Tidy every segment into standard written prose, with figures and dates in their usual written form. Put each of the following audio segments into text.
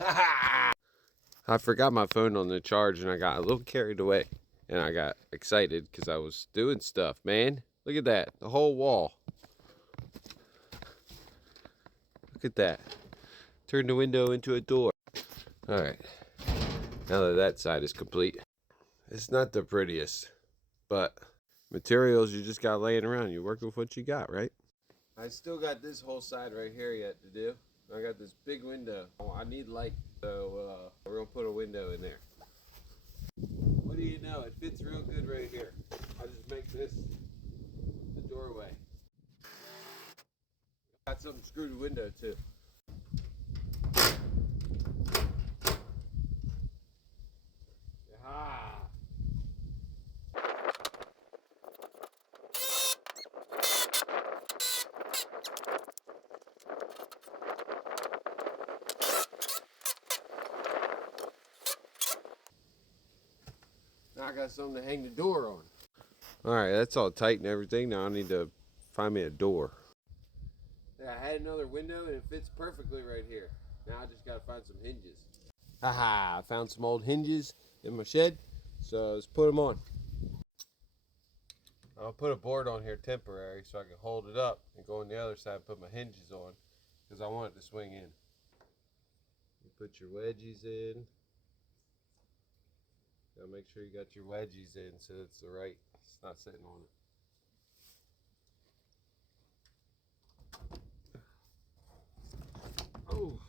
I forgot my phone on the charge and I got a little carried away. And I got excited because I was doing stuff, man. Look at that. The whole wall. Look at that. Turn the window into a door. Alright. Now that side is complete. It's not the prettiest, but materials you just got laying around. You work with what you got, right? I still got this whole side right here yet to do. I got this big window. I need light, so we're gonna put a window in there. What do you know? It fits real good right here. I just make this the doorway. Got something screwed to the window too. Ah. Now I got something to hang the door on. Alright, that's all tight and everything. Now I need to find me a door. Yeah, I had another window and it fits perfectly right here. Now I just gotta find some hinges. Haha, I found some old hinges in my shed, so let's put them on. I'll put a board on here temporary so I can hold it up and go on the other side and put my hinges on because I want it to swing in. You put your wedgies in. Gotta make sure you got your wedgies in so it's the right, it's not sitting on it. Oh,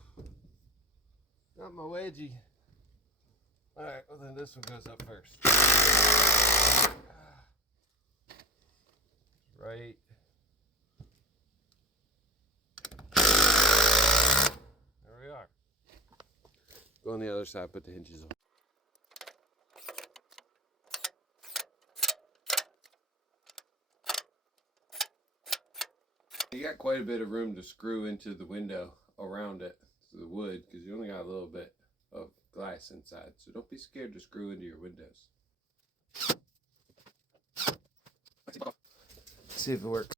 got my wedgie. Alright, well then this one goes up first. Right. There we are. Go on the other side, put the hinges on. You got quite a bit of room to screw into the window around it, to the wood, because you only got a little bit of glass inside. So don't be scared to screw into your windows. Let's see if it works.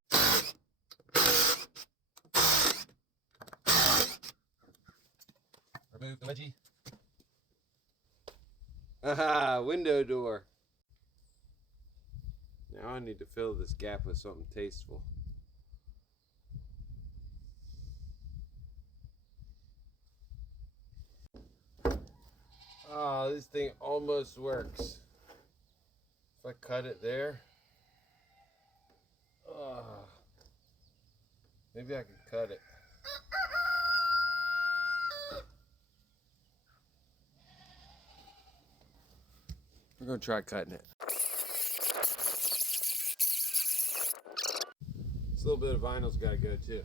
Remove the wedgie. Aha, window door. Now I need to fill this gap with something tasteful. Oh, this thing almost works. If I cut it there. Oh, maybe I can cut it. We're gonna try cutting it. This little bit of vinyl's gotta go too.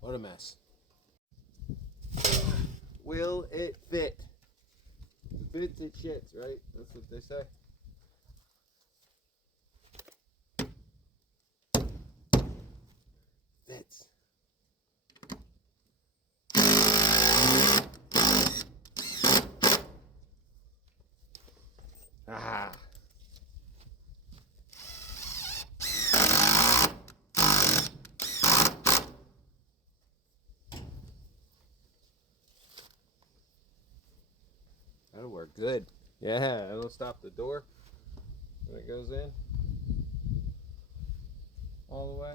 What a mess. Will it fit? If it fits, it shits, right? That's what they say. Fits. Ah. That'll work good. Yeah, it'll stop the door when it goes in. All the way.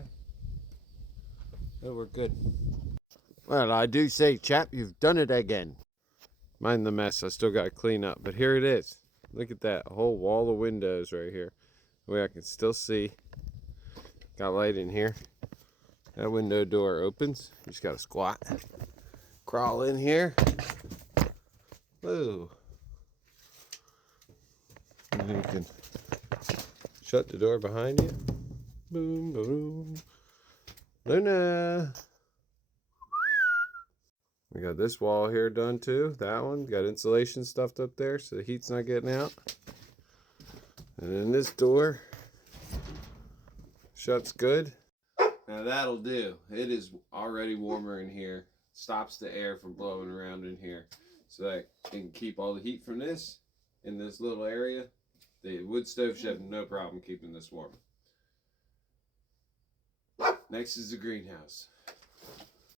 It'll work good. Well, I do say, chap, you've done it again. Mind the mess, I still got to clean up. But here it is. Look at that, a whole wall of windows right here. The way I can still see. Got light in here. That window door opens. You just got to squat. Crawl in here. Whoa. And then you can shut the door behind you. Boom, boom. Luna. We got this wall here done too. That one got insulation stuffed up there so the heat's not getting out. And then this door shuts good. Now that'll do. It is already warmer in here. Stops the air from blowing around in here. So that it can keep all the heat from this in this little area. The wood stove should have no problem keeping this warm. Next is the greenhouse.